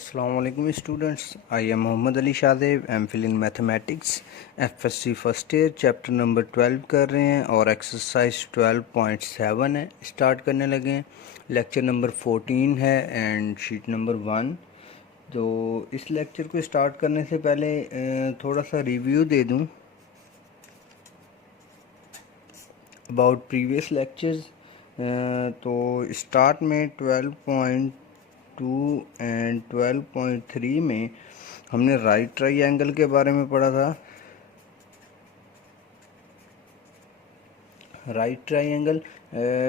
अस्सलाम वालेकुम students, I am Mohammad Ali Shadeb, M Phil in mathematics, FSc first year, chapter number 12 कर रहे हैं और एक्सरसाइज 12.7 है। स्टार्ट करने लगे हैं। लेक्चर नंबर 14 है एंड शीट नंबर 1। तो इस लेक्चर को स्टार्ट करने से पहले थोड़ा सा रिव्यू दे दूं अबाउट प्रीवियस लेक्चर्स। तो स्टार्ट में 12.2 एंड 12.3 में हमने राइट ट्राइंगल के बारे में पढ़ा था। Right triangle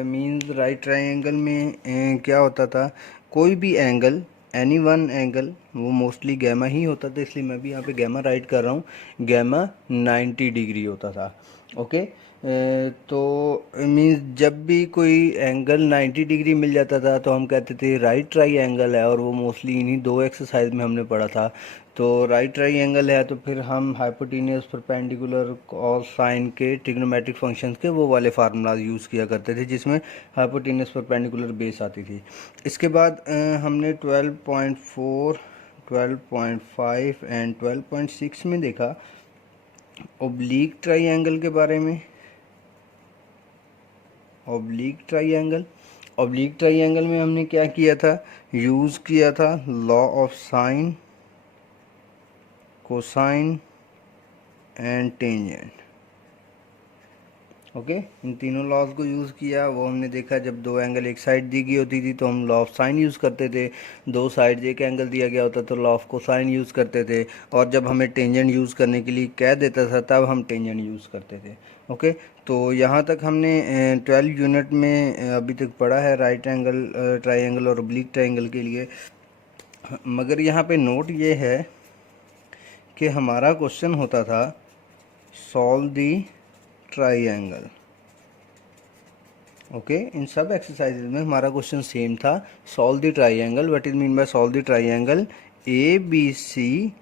means right triangle में क्या होता था, कोई भी एंगल, एनी वन एंगल, वो मोस्टली गैमा ही होता था, इसलिए मैं भी यहाँ पे गैमा राइट कर रहा हूँ। गैमा 90 डिग्री होता था। ओके। तो मीन्स जब भी कोई एंगल 90 डिग्री मिल जाता था तो हम कहते थे राइट ट्राइंगल है, और वो मोस्टली इन्हीं दो एक्सरसाइज में हमने पढ़ा था। तो राइट ट्राइंगल है तो फिर हम हाइपोटेन्यूस, परपेंडिकुलर और साइन के ट्रिग्नोमेट्रिक फंक्शंस के वो वाले फार्मूलाज यूज़ किया करते थे जिसमें हाइपोटेन्यूस परपेंडिकुलर बेस आती थी। इसके बाद हमने 12.4, 12.5 एंड 12.6 में देखा ओब्लीक ट्राइंगल के बारे में। ओब्लीक ट्राइंगल में हमने क्या किया था, यूज़ किया था law of sine, cosine and tangent. Okay, इन तीनों लॉज को यूज़ किया। वो हमने देखा जब दो एंगल एक साइड दी गई होती थी तो हम लॉ ऑफ साइन यूज़ करते थे, दो साइड एक एंगल दिया गया होता तो लॉ ऑफ कोसाइन यूज़ करते थे, और जब हमें टेंजेंट यूज़ करने के लिए कह देता था तब हम टेंजेंट यूज़ करते थे। ओके, तो यहाँ तक हमने 12 यूनिट में अभी तक पढ़ा है राइट एंगल ट्राइंगल और ओब्लीक ट्राइंगल के लिए। मगर यहाँ पे नोट ये है कि हमारा क्वेश्चन होता था सॉल्व दी ट्राइंगल। ओके, इन सब एक्सरसाइजेज में हमारा क्वेश्चन सेम था, solve the triangle. What is mean by solve the triangle? A B C,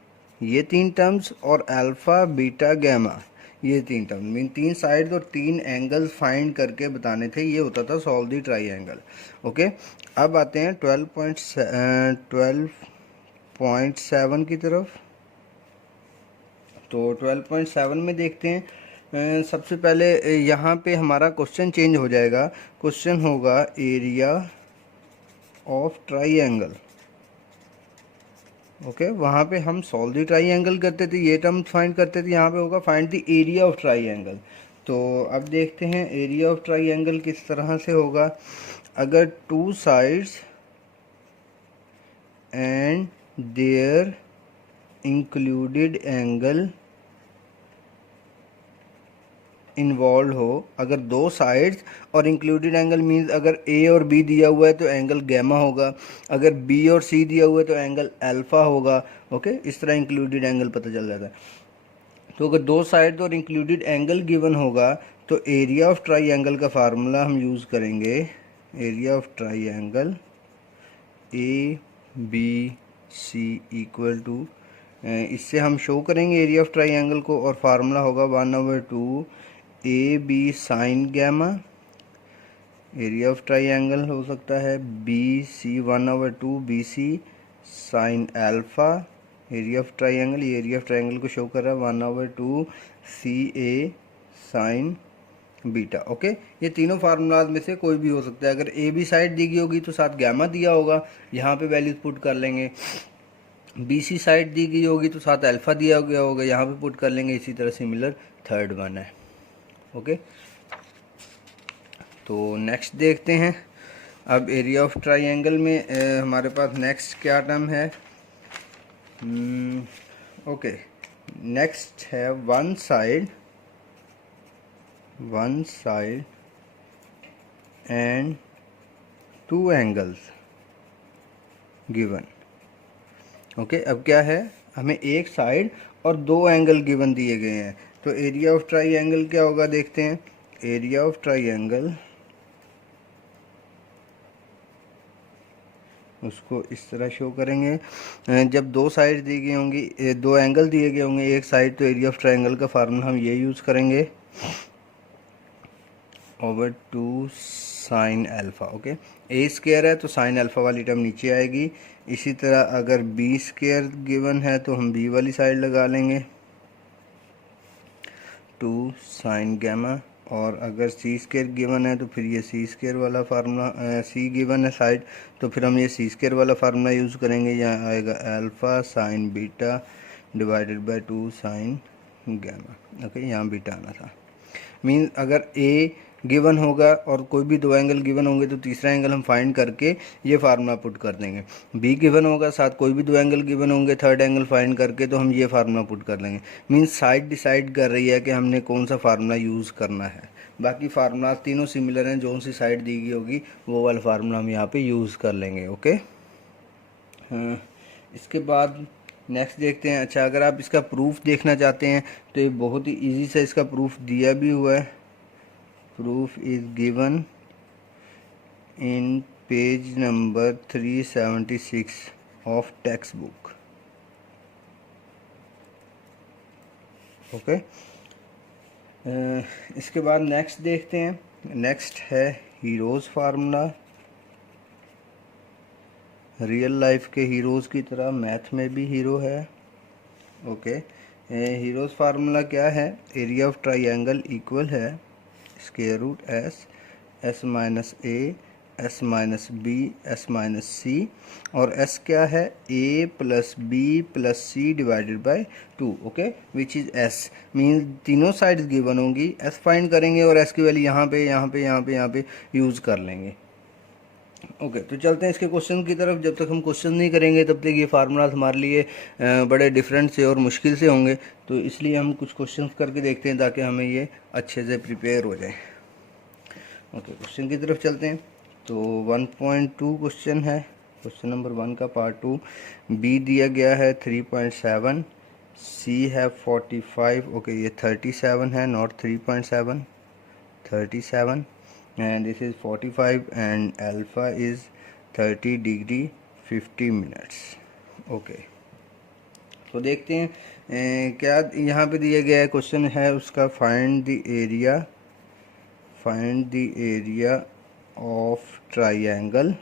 ये तीन टर्म्स, और अल्फा बीटा गैमा, ये तीन टर्म, मीन तीन साइड और तीन एंगल्स फाइंड करके बताने थे। ये होता था सॉल्व द ट्राइंगल। ओके, अब आते हैं 12.7 की तरफ। तो 12.7 में देखते हैं। सबसे पहले यहाँ पे हमारा क्वेश्चन चेंज हो जाएगा। क्वेश्चन होगा एरिया ऑफ ट्राइंगल। ओके, वहाँ पे हम सॉल्व द ट्राइंगल करते थे, ये टर्म फाइंड करते थे। यहाँ पे होगा find the area of triangle. तो अब देखते हैं एरिया ऑफ ट्राइंगल किस तरह से होगा। अगर two sides and their included angle involve हो, अगर दो साइड्स और इंक्लूडेड एंगल मीन्स अगर ए और बी दिया हुआ है तो एंगल गैमा होगा, अगर बी और सी दिया हुआ है तो एंगल अल्फा होगा। ओके, इस तरह इंक्लूडेड एंगल पता चल जाता है। तो अगर दो साइड और इंक्लूडेड एंगल गिवन होगा तो एरिया ऑफ ट्राइंगल का फार्मूला हम यूज़ करेंगे। Area of triangle A B C equal to, इससे हम शो करेंगे एरिया ऑफ ट्राइंगल को, और फार्मूला होगा 1/2 A B sine gamma. Area of triangle हो सकता है B C 1/2 B C sine alpha. Area of triangle, ये एरिया ऑफ ट्राइंगल को शो कर रहा है 1/2 C A sine beta. Okay, ये तीनों फार्मूलाज में से कोई भी हो सकता है। अगर ए बी साइड दी गई होगी तो साथ गैमा दिया होगा, यहाँ पे वैल्यूज पुट कर लेंगे। बी सी साइड दी गई होगी तो साथ अल्फा दिया गया होगा, यहाँ पे पुट कर लेंगे। इसी तरह सिमिलर थर्ड वन है। ओके, तो नेक्स्ट देखते हैं। अब एरिया ऑफ ट्राइंगल में हमारे पास नेक्स्ट क्या टर्म है। ओके, नेक्स्ट है one side and two angles given. Okay, अब क्या है, हमें एक साइड और दो एंगल गिवन दिए गए हैं। तो एरिया ऑफ ट्राइंगल क्या होगा देखते हैं। एरिया ऑफ ट्राइंगल, उसको इस तरह शो करेंगे। जब दो साइड दी गई होंगी, दो एंगल दिए गए होंगे एक साइड, तो एरिया ऑफ ट्राइंगल का फार्मूला हम ये यूज़ करेंगे, ओवर 2 साइन अल्फ़ा। ओके, ए स्क्वायर है तो साइन अल्फ़ा वाली टर्म नीचे आएगी। इसी तरह अगर बी स्क्वायर गिवन है तो हम बी वाली साइड लगा लेंगे 2 साइन गामा, और अगर सी स्क्वायर गिवन है तो फिर ये सी स्क्वायर वाला फार्मूला, सी गिवन है साइड तो फिर हम ये सी स्क्वायर वाला फार्मूला यूज़ करेंगे। यहाँ आएगा alpha sine beta divided by 2 sign gamma. Okay, यहाँ बीटा आना था। मीन्स अगर ए गिवन होगा और कोई भी दो एंगल गिवन होंगे तो तीसरा एंगल हम फाइंड करके ये फार्मूला पुट कर देंगे। बी गिवन होगा, साथ कोई भी दो एंगल गिवन होंगे, थर्ड एंगल फाइंड करके तो हम ये फार्मूला पुट कर लेंगे। मीन्स साइड डिसाइड कर रही है कि हमने कौन सा फार्मूला यूज़ करना है। बाकी फार्मूला तीनों सिमिलर हैं, जो सी साइड दी गई होगी वो वाला फार्मूला हम यहाँ पे यूज़ कर लेंगे। ओके, इसके बाद नेक्स्ट देखते हैं। अच्छा, अगर आप इसका प्रूफ देखना चाहते हैं तो ये बहुत ही इजी से इसका प्रूफ दिया भी हुआ है। Proof is given in page number 376 of text book. Okay, इसके बाद नेक्स्ट देखते हैं। नेक्स्ट है हीरोज़ फार्मूला। रियल लाइफ के हीरोज़ की तरह मैथ में भी हीरो है। ओके, हीरोज़ फार्मूला क्या है? एरिया ऑफ ट्राइंगल इक्वल है square root S minus A S minus B S minus C, और एस क्या है? A plus B plus C divided by 2। Okay, which is S. Means तीनों sides given होंगी, S find करेंगे और S की value यहाँ पे यूज़ कर लेंगे। ओके, तो चलते हैं इसके क्वेश्चन की तरफ। जब तक हम क्वेश्चन नहीं करेंगे तब तक ये फार्मूलाज हमारे लिए बड़े डिफरेंट से और मुश्किल से होंगे, तो इसलिए हम कुछ क्वेश्चंस करके देखते हैं ताकि हमें ये अच्छे से प्रिपेयर हो जाए। ओके, क्वेश्चन की तरफ चलते हैं। तो 1.2 क्वेश्चन है, क्वेश्चन नंबर 1 का पार्ट 2। बी दिया गया है 3.7, सी है 45। ओके, ये 37 है, not 3.7, 37, and this is 45 and alpha is 30 degree 50 minutes। Okay, तो देखते हैं क्या यहाँ पे दिया गया है। क्वेश्चन है उसका find the area of triangle.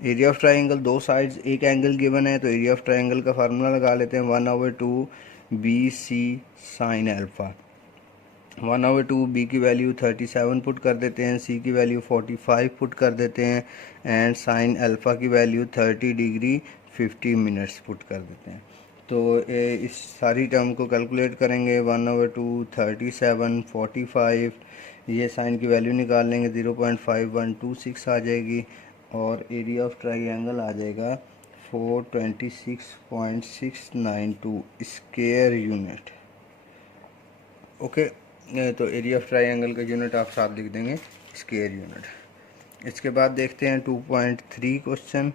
Area of triangle, दो साइड्स, एक एंगल गिवन है तो एरिया ऑफ ट्राइंगल का फार्मूला लगा लेते हैं 1/2 B C sine alpha. 1/2 B की वैल्यू 37 पुट कर देते हैं, सी की वैल्यू 45 पुट कर देते हैं, एंड साइन अल्फ़ा की वैल्यू 30 डिग्री 50 मिनट्स पुट कर देते हैं। तो इस सारी टर्म को कैलकुलेट करेंगे। 1/2 37 45, ये साइन की वैल्यू निकाल लेंगे, 0.5126 आ जाएगी, और एरिया ऑफ ट्राइंगल आ जाएगा 426.692 स्क्वायर यूनिट। ओके, तो एरिया ऑफ ट्राइंगल का यूनिट आप साथ लिख देंगे, स्क्वायर यूनिट। इसके बाद देखते हैं 2.3 क्वेश्चन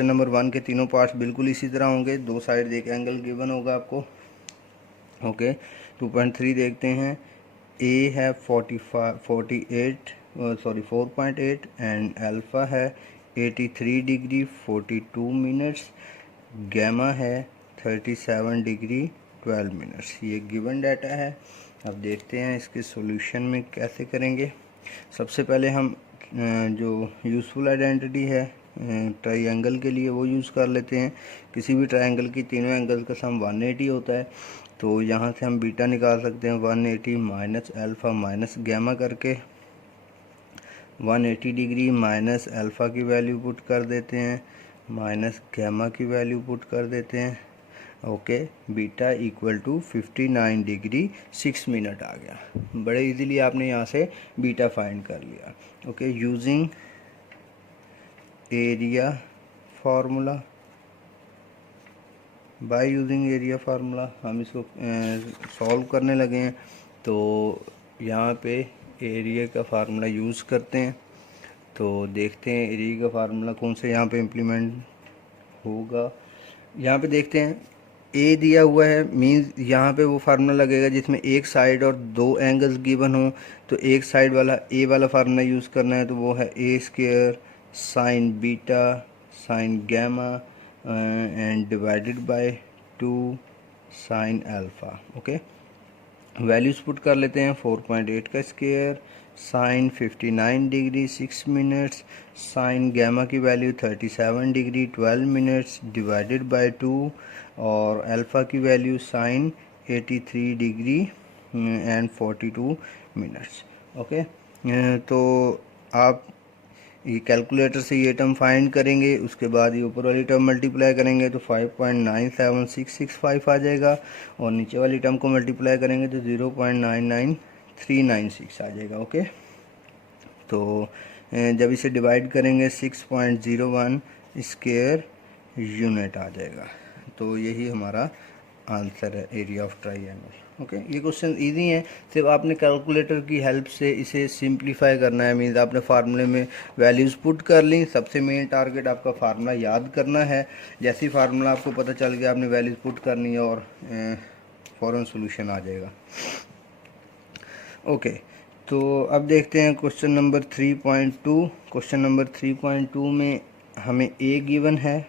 नंबर 1 के तीनों पार्ट्स बिल्कुल इसी तरह होंगे, दो साइड एक एंगल गिवन होगा आपको। ओके, 2.3 देखते हैं। ए है 4.8 एंड अल्फ़ा है 83 डिग्री 42 मिनट्स, गैमा है 37 डिग्री 12 मिनट्स। ये गिवन डाटा है। अब देखते हैं इसके सॉल्यूशन में कैसे करेंगे। सबसे पहले हम जो यूज़फुल आइडेंटिटी है ट्राइंगल के लिए वो यूज़ कर लेते हैं। किसी भी ट्राइंगल की तीनों एंगल का सम 180 होता है, तो यहाँ से हम बीटा निकाल सकते हैं 180 माइनस अल्फ़ा माइनस गैमा करके। 180 डिग्री माइनस अल्फ़ा की वैल्यू पुट कर देते हैं, माइनस गैमा की वैल्यू पुट कर देते हैं। Okay, beta equal to 59 degree 6 minute आ गया। बड़े इजीली आपने यहाँ से बीटा फाइंड कर लिया। Okay, using area formula, by using area formula हम इसको सॉल्व करने लगे हैं। तो यहाँ पे एरिया का फार्मूला यूज़ करते हैं। तो देखते हैं एरिया का फार्मूला कौन सा यहाँ पे इम्प्लीमेंट होगा। यहाँ पे देखते हैं ए दिया हुआ है, मीन्स यहाँ पे वो फार्मूला लगेगा जिसमें एक साइड और दो एंगल्स गिवन हो। तो एक साइड वाला ए वाला फार्मूला यूज़ करना है, तो वो है A square sine beta sine gamma and divided by 2 sine alpha. Okay, values put कर लेते हैं। 4.8 का square sine 59 degree 6 minutes, sine gamma की value 37 degree 12 minutes divided by 2, और अल्फ़ा की value sine 83 degree and 42 minutes. Okay, तो आप ये कैलकुलेटर से ये टर्म फाइंड करेंगे, उसके बाद ये ऊपर वाली टर्म मल्टीप्लाई करेंगे तो 5.97665 आ जाएगा, और नीचे वाली टर्म को मल्टीप्लाई करेंगे तो 0.99396 आ जाएगा। ओके, तो जब इसे डिवाइड करेंगे 6.01 स्क्वायर यूनिट आ जाएगा। तो यही हमारा आंसर है एरिया ऑफ ट्राइंगल। ओके, ये क्वेश्चन इजी है, सिर्फ आपने कैलकुलेटर की हेल्प से इसे सिंप्लीफाई करना है। मीन्स आपने फार्मूले में वैल्यूज़ पुट कर ली। सबसे मेन टारगेट आपका फार्मूला याद करना है। जैसे ही फार्मूला आपको पता चल गया, आपने वैल्यूज़ पुट करनी है और फ़ौरन सॉल्यूशन आ जाएगा। ओके, तो अब देखते हैं क्वेश्चन नंबर 3.2। क्वेश्चन नंबर 3.2 में हमें ए गिवन है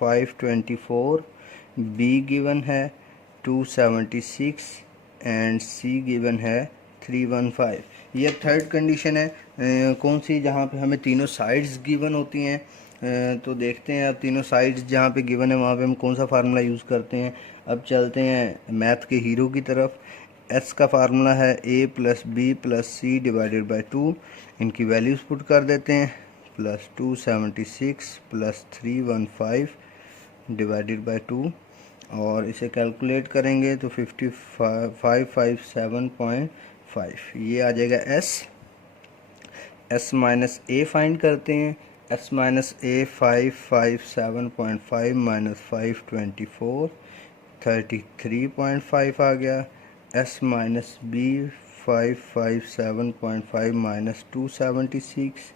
524, बी गिवन है 276 एंड सी गिवन है 315। ये थर्ड कंडीशन है कौन सी, जहाँ पे हमें तीनों साइड्स गिवन होती हैं। तो देखते हैं अब तीनों साइड्स जहाँ पे गिवन है वहाँ पे हम कौन सा फार्मूला यूज़ करते हैं। अब चलते हैं मैथ के हीरो की तरफ। एस का फार्मूला है a plus B plus C divided by 2। इनकी वैल्यूज़ पुट कर देते हैं, प्लस 276 प्लस 315 डिवाइडेड बाई 2, और इसे कैलकुलेट करेंगे तो 557.5 ये आ जाएगा एस माइनस ए फाइंड करते हैं। एस माइनस ए 557.5 माइनस 524 33.5 आ गया। एस माइनस बी 557.5 माइनस 276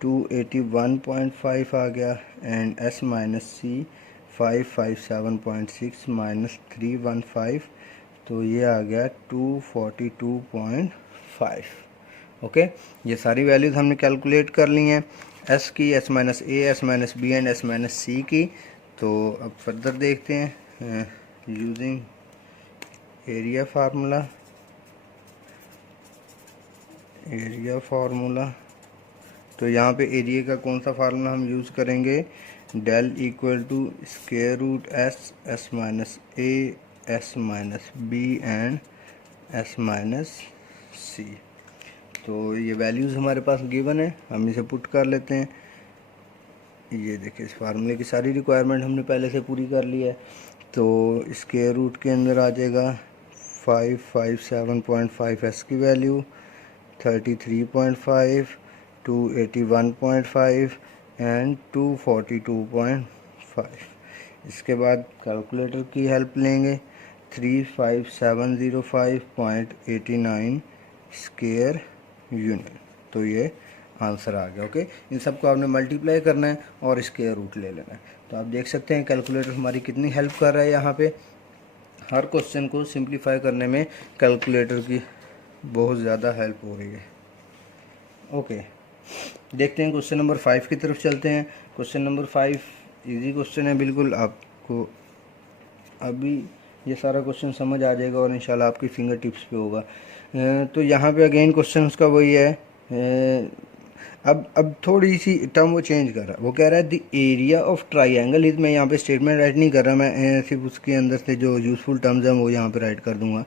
281.5 आ गया। And S minus C 557.6 minus 315, तो ये आ गया 242.5। ओके, ये सारी वैल्यूज़ हमने कैलकुलेट कर ली हैं, एस की, S minus A, S minus B and S minus C की। तो अब फर्दर देखते हैं यूजिंग एरिया फार्मूला। तो यहाँ पे एरिया का कौन सा फार्मूला हम यूज़ करेंगे, del equal to square root S minus A, S minus B and S minus C. तो ये वैल्यूज़ हमारे पास गिवन है, हम इसे पुट कर लेते हैं। ये देखिए, इस फार्मूले की सारी रिक्वायरमेंट हमने पहले से पूरी कर ली है। तो स्क्वायर रूट के अंदर आ जाएगा 557.5 एस की वैल्यू, 33.5, 281.5 एंड 242.5। इसके बाद कैलकुलेटर की हेल्प लेंगे, 35705.89 स्क्वायर यूनिट। तो ये आंसर आ गया। ओके, इन सबको आपने मल्टीप्लाई करना है और स्क्वायर रूट ले लेना है। तो आप देख सकते हैं कैलकुलेटर हमारी कितनी हेल्प कर रहा है। यहाँ पे हर क्वेश्चन को सिंप्लीफाई करने में कैलकुलेटर की बहुत ज़्यादा हेल्प हो रही है। ओके, देखते हैं क्वेश्चन नंबर 5 की तरफ चलते हैं। क्वेश्चन नंबर 5 इजी क्वेश्चन है बिल्कुल, आपको अभी ये सारा क्वेश्चन समझ आ जाएगा और इंशाल्लाह आपकी फिंगर टिप्स पे होगा। तो यहाँ पे अगेन क्वेश्चन उसका वही है। अब थोड़ी सी टर्म वो चेंज कर रहा है। वो कह रहा है the area of triangle is, मैं यहाँ पे स्टेटमेंट राइट नहीं कर रहा, मैं सिर्फ उसके अंदर से जो यूज़फुल टर्म्स हैं वो यहाँ पे राइट कर दूँगा।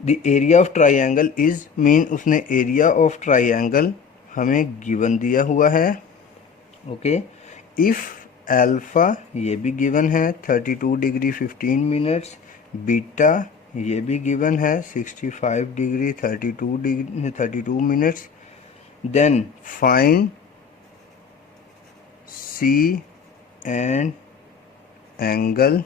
The area of triangle is mean उसने एरिया ऑफ ट्राइंगल हमें गिवन दिया हुआ है। ओके, इफ़ अल्फ़ा ये भी गिवन है 32 डिग्री 15 मिनट्स, बीटा ये भी गिवन है 65 degree 32 minutes, then find C and angle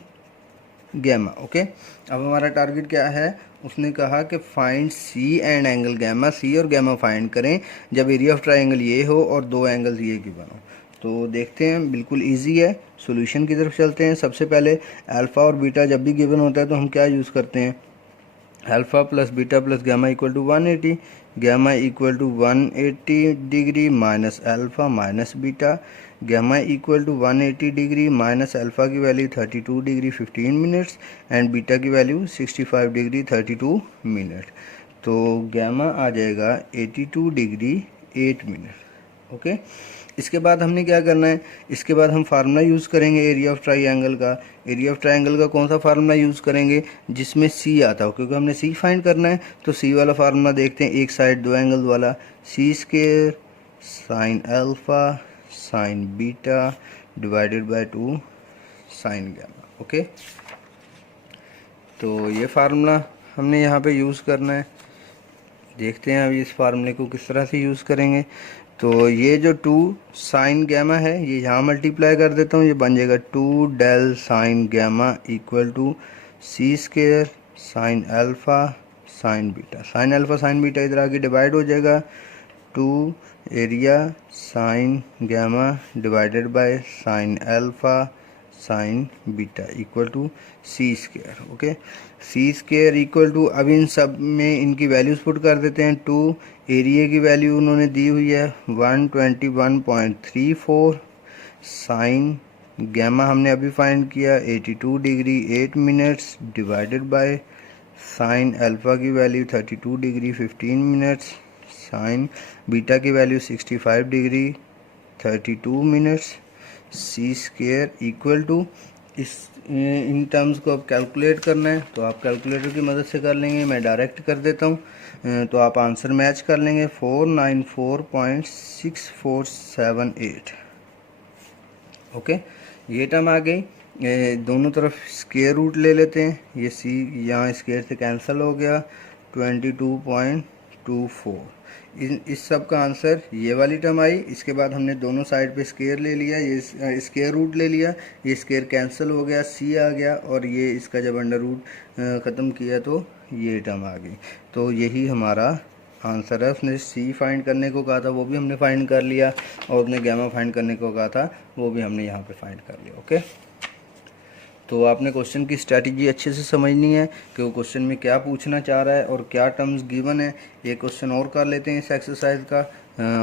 gamma. Okay, अब हमारा टारगेट क्या है, उसने कहा कि find C and angle gamma, C और गैमा फाइंड करें जब एरिया ऑफ ट्राइंगल ये हो और दो एंगल्स ये गिवन हो। तो देखते हैं, बिल्कुल इजी है। सॉल्यूशन की तरफ चलते हैं। सबसे पहले अल्फ़ा और बीटा जब भी गिवन होता है तो हम क्या यूज़ करते हैं, alpha plus beta plus gamma equal to 180, gamma equal to 180 degree minus alpha minus beta, gamma equal to 180 degree minus alpha की value 32 degree 15 minutes and beta की वैल्यू 65 डिग्री 32 मिनट। तो गैमा आ जाएगा 82 degree 8 minute. Okay, इसके बाद हमने क्या करना है, इसके बाद हम फार्मूला यूज़ करेंगे एरिया ऑफ ट्राइंगल का। एरिया ऑफ ट्राइंगल का कौन सा फार्मूला यूज़ करेंगे, जिसमें सी आता हो, क्योंकि हमने सी फाइंड करना है। तो सी वाला फार्मूला देखते हैं, एक साइड दो एंगल वाला, C square sine alpha sine beta divided by 2 sine gamma. Okay, तो ये फार्मूला हमने यहाँ पे यूज़ करना है। देखते हैं अभी इस फार्मूले को किस तरह से यूज़ करेंगे। तो ये जो 2 साइन गैमा है ये यहाँ मल्टीप्लाई कर देता हूँ, ये बन जाएगा 2 del sine gamma equal to C square sine alpha sine beta. Sine alpha sine beta इधर आके डिवाइड हो जाएगा, 2 area sine gamma divided by sine alpha sine beta equal to C square. Okay, C square equal to, अब इन सब में इनकी values put कर देते हैं। 2 एरिया की वैल्यू उन्होंने दी हुई है 121.34, साइन गैमा हमने अभी फाइंड किया 82 degree 8 minutes divided by sine alpha की value 32 degree 15 minutes, sine beta की value 65 degree 32 minutes, C square equal to, इन टर्म्स को अब कैलकुलेट करना है तो आप कैलकुलेटर की मदद से कर लेंगे, मैं डायरेक्ट कर देता हूँ। तो आप आंसर मैच कर लेंगे 494.6478। ओके, ये टर्म आ गई। दोनों तरफ स्क्वायर रूट ले लेते हैं, ये सी यहाँ स्क्वायर से कैंसिल हो गया, 22.24। इस सब का आंसर ये वाली टर्म आई। इसके बाद हमने दोनों साइड पे स्क्वायर ले लिया, ये स्क्वायर रूट ले लिया, ये स्क्वायर कैंसिल हो गया, सी आ गया, और ये इसका जब अंडर रूट ख़त्म किया तो ये टर्म आ गई। तो यही हमारा आंसर है। उसने सी फाइंड करने को कहा था वो भी हमने फाइंड कर लिया, और उसने गैमा फाइंड करने को कहा था वो भी हमने यहाँ पे फाइंड कर लिया। ओके, तो आपने क्वेश्चन की स्ट्रैटेजी अच्छे से समझनी है कि वो क्वेश्चन में क्या पूछना चाह रहा है और क्या टर्म्स गिवन है। ये क्वेश्चन और कर लेते हैं इस एक्सरसाइज का,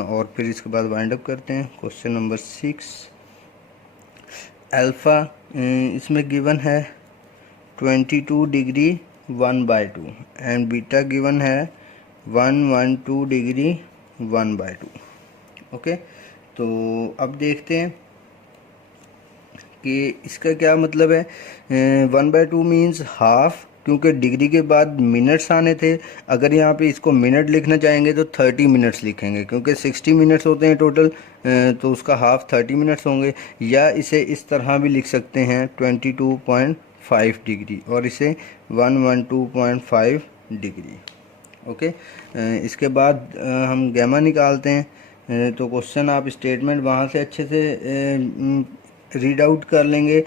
और फिर इसके बाद वाइंड अप करते हैं। क्वेश्चन नंबर 6, अल्फ़ा इसमें गिवन है 22 डिग्री 1/2 एंड बीटा गिवन है 112 डिग्री 1/2। ओके, तो अब देखते हैं कि इसका क्या मतलब है। 1/2 मीन्स हाफ, क्योंकि डिग्री के बाद मिनट्स आने थे। अगर यहाँ पे इसको मिनट लिखना चाहेंगे तो 30 मिनट्स लिखेंगे, क्योंकि 60 मिनट्स होते हैं टोटल, तो उसका हाफ 30 मिनट्स होंगे। या इसे इस तरह भी लिख सकते हैं 22.5 डिग्री, और इसे 112.5 डिग्री। ओके, इसके बाद हम गैमा निकालते हैं। तो क्वेश्चन आप स्टेटमेंट वहाँ से अच्छे से रीड आउट कर लेंगे।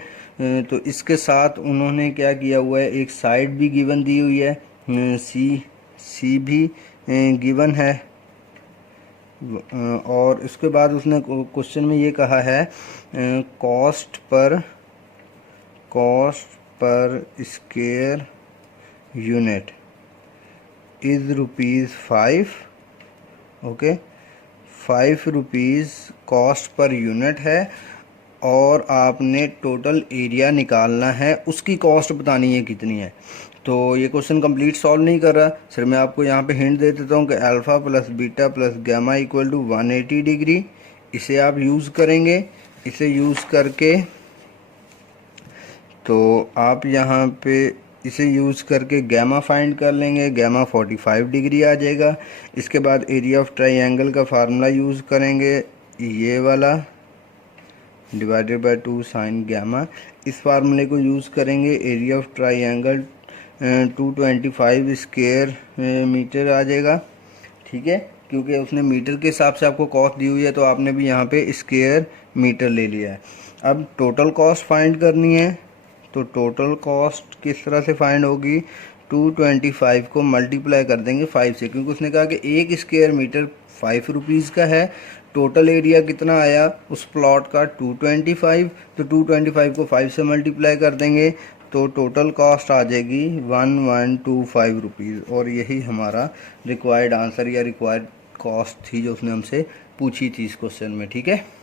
तो इसके साथ उन्होंने क्या किया हुआ है, एक साइड भी गिवन दी हुई है, सी भी गिवन है, और इसके बाद उसने क्वेश्चन में ये कहा है cost per square unit is ₹5। Okay, 5 rupees cost per unit है, और आपने टोटल एरिया निकालना है, उसकी कॉस्ट बतानी है कितनी है। तो ये क्वेश्चन कंप्लीट सॉल्व नहीं कर रहा, सिर्फ मैं आपको यहाँ पे हिंट दे देता हूँ कि alpha plus beta plus gamma equal to 180 degree. इसे आप यूज़ करेंगे, इसे यूज़ करके तो आप यहाँ पे इसे यूज़ करके गैमा फाइंड कर लेंगे, गैमा 45 डिग्री आ जाएगा। इसके बाद एरिया ऑफ ट्राइंगल का फार्मूला यूज़ करेंगे, ये वाला डिवाइडेड बाय 2 साइन गैमा। इस फार्मूले को यूज़ करेंगे, area of triangle 225 square metre आ जाएगा। ठीक है, क्योंकि उसने मीटर के हिसाब से आपको कॉस्ट दी हुई है, तो आपने भी यहाँ पे स्क्वायर मीटर ले लिया है। अब टोटल कॉस्ट फाइंड करनी है, तो टोटल कॉस्ट किस तरह से फाइंड होगी, 225 को मल्टीप्लाई कर देंगे 5 से, क्योंकि उसने कहा कि 1 स्क्वायर मीटर 5 रुपीज़ का है। टोटल एरिया कितना आया उस प्लॉट का 225, तो 225 को 5 से मल्टीप्लाई कर देंगे तो टोटल कॉस्ट आ जाएगी 1125 रुपीज़। और यही हमारा रिक्वायर्ड आंसर या रिक्वायर्ड कॉस्ट थी जो उसने हमसे पूछी थी इस क्वेश्चन में। ठीक है।